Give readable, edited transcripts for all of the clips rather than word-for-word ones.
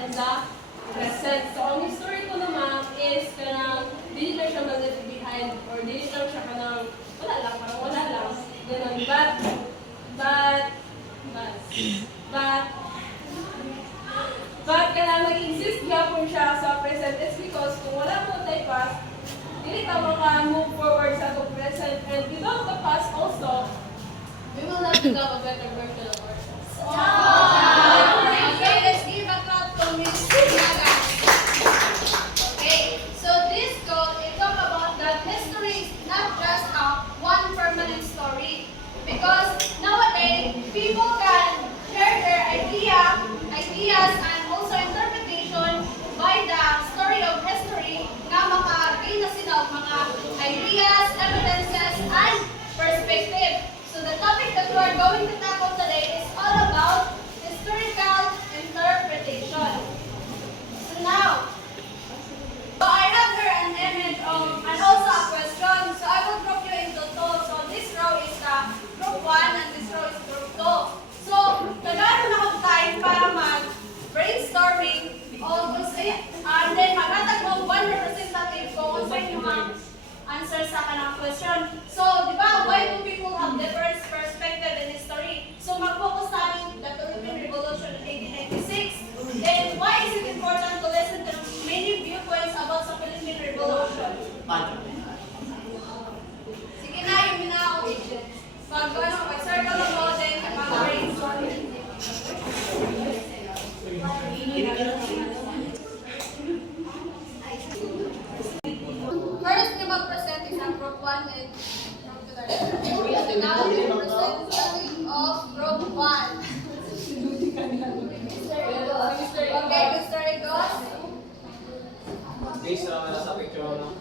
and the present. So, ang history ko naman is kanang dili na siya mag-leave behind or dili lang siya kanang wala lang, parang wala lang. Ganun. But kanang mag-exist gapon siya sa present is because kung wala mo tayo past, dili ka maka-move forward sa to present, and without the past also, we will not become a better version of ourselves. Okay, let's give a clap to Miss Yaga. Okay, so this quote, it talk about that history is not just a one permanent story. Because nowadays, people can share their ideas, and also interpretation by the story of history na maka-gain na sila of mga ideas, evidences, and perspective. So the topic that we are going to tackle today is all about historical interpretation. So now, I have here an image of, and also a question. So I will group you into two. So this row is the group 1 and this row is group 2. So, nagkaroon ako time para mag-brainstorming and then maghatag mo one representative kung ano yung mga answer sa kanang question. So, di ba, why do people have different perspective in history? So, mag-focus namin the Philippine Revolution in 1896. Then, why is it important to listen to many viewpoints about sa Philippine Revolution? Sige na, yung minaw. Mag-circle mo, then mag-brainstorming. First, the mag-present is ang group 1 and group 2. Now, the representative of group 1. Okay, Mr. Rigos. Based on sa picture, no?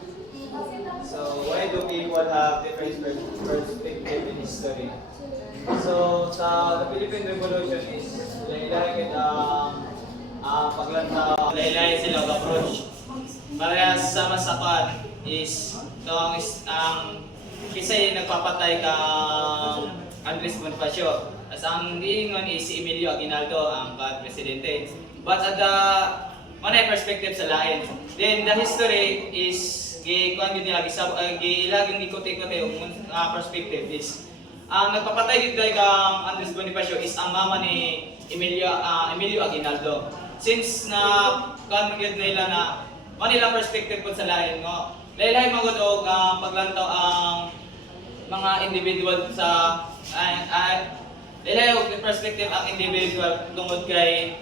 So, why do people have different perspective in history? So, sa the Philippine Revolution is lahi-lahi ang paglantaw, lahi-lahi sila approach. Parehas sama sa kan is ang kisay nagpapatay kang Andres Bonifacio. As ang diingon is si Emilio Aguinaldo ang presidente. But at the manay perspective sa lain. Then the history is kuan gyud nila ilaging ikot-ikot yung perspective is ang nagpapatay gyud kang Andres Bonifacio is ang mama ni Emilio Aguinaldo. Since na kuan gyud nila na Manila perspective po sa lain no. Laylay magud og paglantaw ang mga individual sa laylay og perspective ang individual tungod kay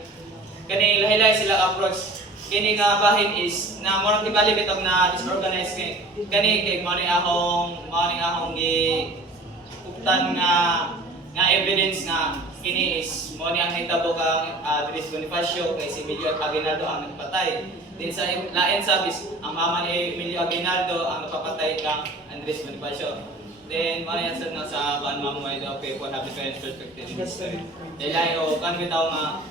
kani laylay sila approach kini nga bahin is na murag tibali bitog na disorganized kani kay mo ni ahong gi kuptan nga evidence nga kini is mo ni ang hitabo kang Andres Bonifacio kay si Emilio Aguinaldo ang nagpatay. Din sa lain sabis ang mama ni Emilio Aguinaldo ang napapatay kang Andres Bonifacio. Then mo ni answer na sa kan mama mo daw people have different perspective in history. Dahil o kan bitaw nga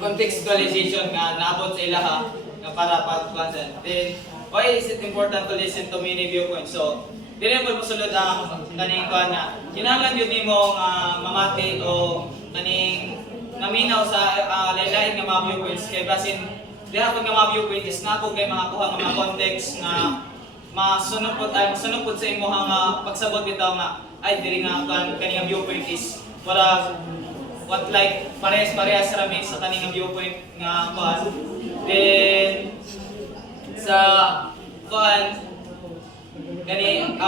contextualization nga naabot sa ilaha nga para pagpansan. Then why is it important to listen to many viewpoints? So dili mo mosulod ang kaning kuan na kinahanglan gyud nimo nga mamati o kaning naminaw sa lain-lain nga mga viewpoints kay basin diha pag nga mga viewpoint is nako kay mga kuha nga mga context nga masunod sa imo nga pagsabot bitaw nga ay diri nga kaning viewpoint is what like parehas rami sa kaning viewpoint nga kuan. Then sa kuan kani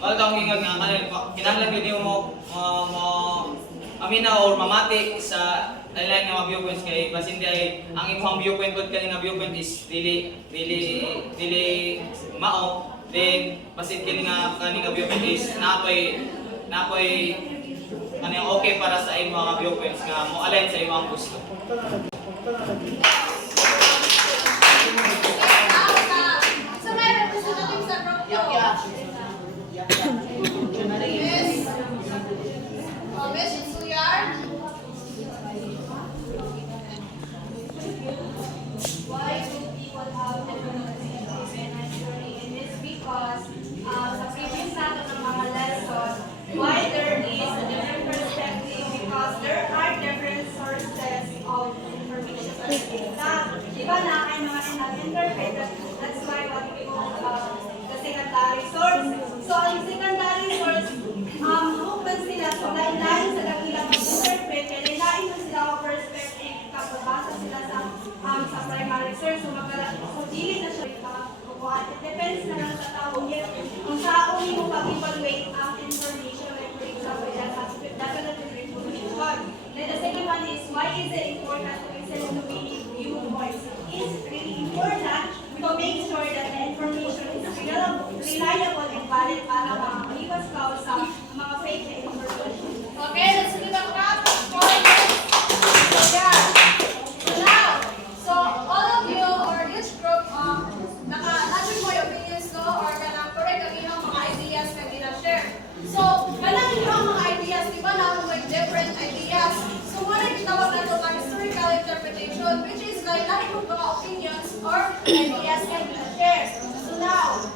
wala tawag ingag nga kinahanglan gyud mo aminaw or mamati sa lain nga mga viewpoints kay basin di ay ang imong viewpoint pod kani nga viewpoint is really mao then basin kini nga kani nga viewpoint is napoy ano yung okay para sa imong mga viewpoints nga mo align sa imong gusto. Why do people have different opinions in history? And it's because sa previous natin ng mga lesson, why there is a different perspective because there are different sources of Di ba na ay mga nag-interpret, that's why what we call the secondary source. So, ang secondary source, hukman sila, so lain-lain sa dakilang mag-interpret, kaya lain na sila ang perspective, kapabasa sila sa primary source, so dili na siya kukuha. It depends na lang sa tao. Kung saan mo pag-evaluate ang information, like for example, definitely revolution. Then the second one is, why is it important to listen to meaning viewpoints? It's really important to make sure that the information is reliable and valid para maiwas ka sa mga fake na information. Okay, let's give a clap for this. Yeah. So now, so all of you or each group, naka-natin mo yung opinions no or correct ang inyong mga ideas na gina-share. So, kanang inyong mga ideas, di ba na may different ideas? So, what ang gitawag na ito ng historical interpretation, which is like lahat ng mga opinions or ideas na gina-share. So now,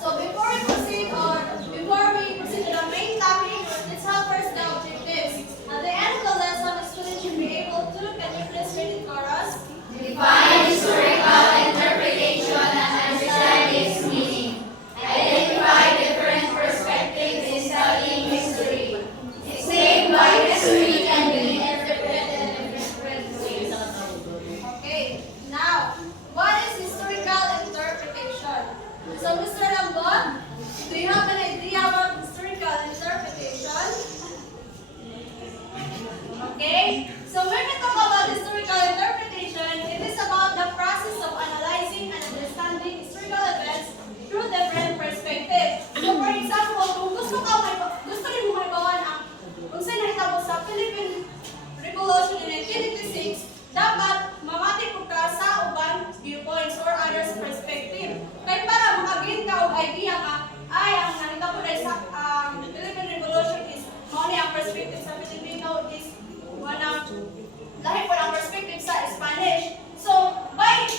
so before we proceed to the main topic, let's have first the objectives. At the end of the lesson, the student should be able to, can you please read it for us? Define historical interpretation and understand its meaning. Identify different perspectives in studying history. Explain why history can be interpreted in different ways. Okay, now, what is historical interpretation? So, Mr. Lambon, do you have an idea about historical interpretation? Okay, so when we talk about historical interpretation, it is about the process of analyzing and understanding historical events through different perspectives. So, for example, kung gusto rin mo maibawan ang kung saan nahitabo sa Philippine Revolution in 1986, dapat mamati ko ka sa uban viewpoints or others perspective. Kaya para makagain ka og idea nga, ay ang nahitabo dahil sa Philippine Revolution is mao ni ang perspective sa Filipino is dahil po ang perspective sa Spanish. So, by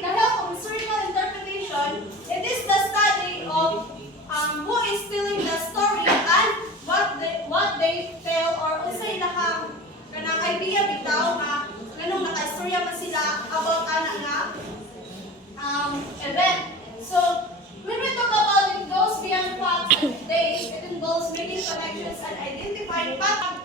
the help of historical interpretation, it is the study of who is telling the story and what they tell or unsay lahang kanang idea bitaw nga nganong naka-istorya man sila about ana nga event. So, when we talk about it goes beyond facts and dates, it involves making connections and identifying patterns.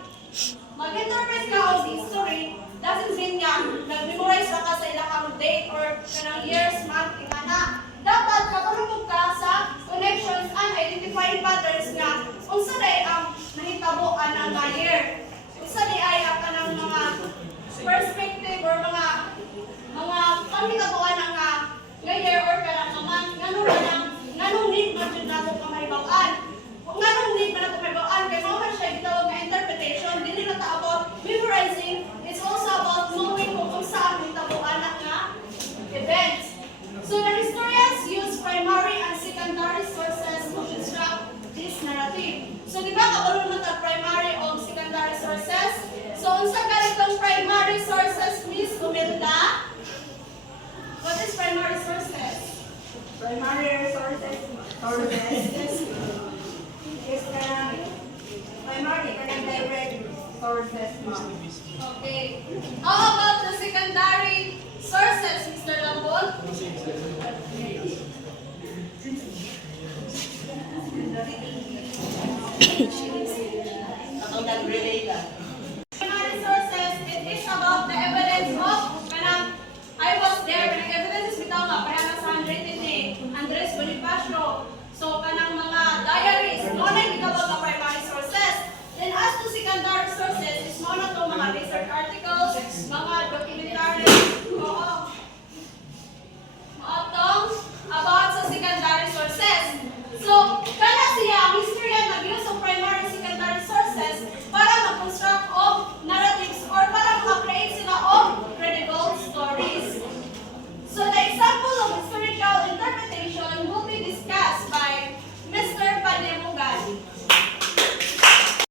Mag-interpret ka of history doesn't mean nga nag-memorize ka sa ilang date or kanang years, month, ingana. Dapat kakulong ka sa connections and identifying patterns nga unsa day ang nahitabo ana nga year. Unsa day ay ang kanang mga perspective or mga panghitaboan nga year or kanang month nganong need man jud nato ka mahibaw-an. Kung nganong need man nato mahibaw-an kay mao man siya gitawag nga interpretation, dili na ta about memorizing, it's also about knowing kung unsa ang hitaboan nga events. So the historians use primary and secondary sources to construct this narrative. So di ba kabalo na ta primary o secondary sources? So unsa ganitong primary sources, Miss Umelda? What is primary sources? Primary sources is primary and direct sources. Okay. How about the secondary sources, Mr. Lambon? Primary sources, it is about the evidence of kanang I was there, kanang evidence is bitaw nga pareha sa handwritten ni Andres Bonifacio. So kanang mga diaries, mo na gitawag nga primary sources. Then as to